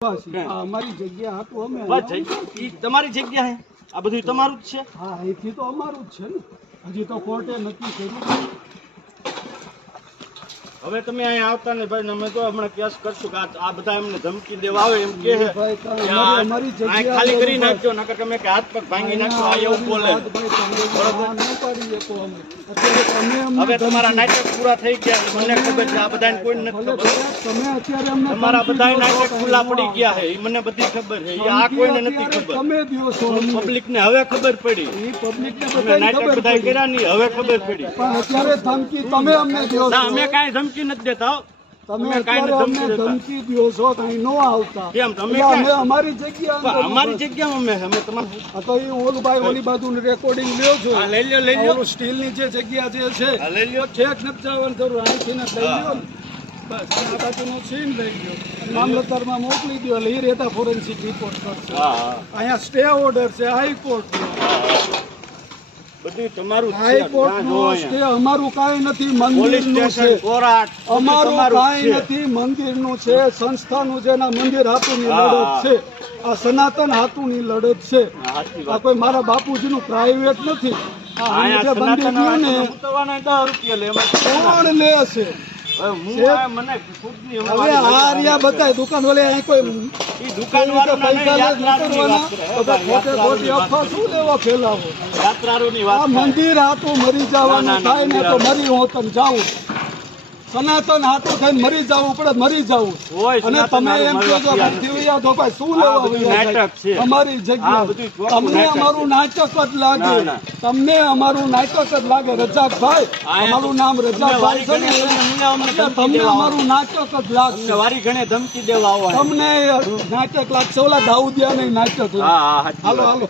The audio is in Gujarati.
અમારી જગ્યા હતું અમે તમારી જગ્યા હે આ બધું તમારું જ છે હા અહીંથી તો અમારું જ છે ને હજી તો કોર્ટે નક્કી કર્યું હવે તમે અહીંયા આવતા ને ભાઈ અમે તો હમણાં કેસ કરશું કે આ બધા એમને ધમકી દેવા આવે એમ કે અમારી જગ્યા ખાલી કરી નાખજો નકર તમે કે હાથ પગ ભાંગી નાખો આ એવું બોલે હવે તમારા નાટક પૂરા થઈ ગયા મને ખબર છે આ બધાને કોઈ નથી ખબર તમે અત્યારે અમને તમારા બધા નાટક ખુલ્લા પડી ગયા છે એ મને બધી ખબર છે આ કોઈને નથી ખબર તમે દિયો છો પબ્લિક ને હવે ખબર પડી એ પબ્લિક ને તમે નાટક બધા કર્યા નહીં હવે ખબર પડી પણ અત્યારે ધમકી તમે અમને દિયો છો અમે કાંઈ ધમકી નથી દેતા તમે અત્યારે અમને ધમકી દિયો છો તો અહીં નો આવતા કેમ તમે અમે અમારી જગ્યા અમારી જગ્યામાં અમે તમારું તો એ ઓલું ભાઈ ઓલી બાજુ રેકોર્ડિંગ લ્યો છો લઈ લ્યો ઓલું સ્ટીલ ની જે જગ્યા જે છે લઈ લ્યો છેક નથી જવાની જરૂર અહીંથી ને લઈ લ્યો ને બસ આ બાજુનો સીન લઈ ગયો મામલતદારમાં મોકલી દો એટલે એ રહેતા ફોરેન્સિક રિપોર્ટ કરશે અહીંયા સ્ટે ઓર્ડર છે હાઈકોર્ટ બધું તમારું હાઈકોર્ટ નો સ્ટે અમારું કાંઈ નથી મંદિરનું છે અમારું કાંઈ નથી મંદિરનું છે સંસ્થાનું છે ના મંદિર હાથુની લડત છે આ સનાતન હાથુની લડત છે આ કોઈ મારા બાપુજીનું પ્રાઇવેટ નથી આ જે મંદિર ગયું ને કોણ લે છે હવે આ રહ્યા બતાય દુકાન વાળે અહીં કોઈ દુકાન શું લેવા ફેલાવો આ મંદિર હાથું મરી જવાનું થાય ને તો મરી હું તને જાઉં સનાતન હાથું થઈને મરી જવું પડે મરી જવું અને તમે એમ કહો છો તો ભાઈ શું લેવા અમારી જગ્યા તમને અમારું નાટક જ લાગે તમને અમારું નાટક જ લાગે રજાકભાઈ અમારું નામ રજાકભાઈ છે ને તમને અમારું નાટક જ લાગશે વારી ઘણે ધમકી દેવા આવો તમને નાટક લાગશે ઓલા દાઉદિયા ને નાટક હાલો હાલો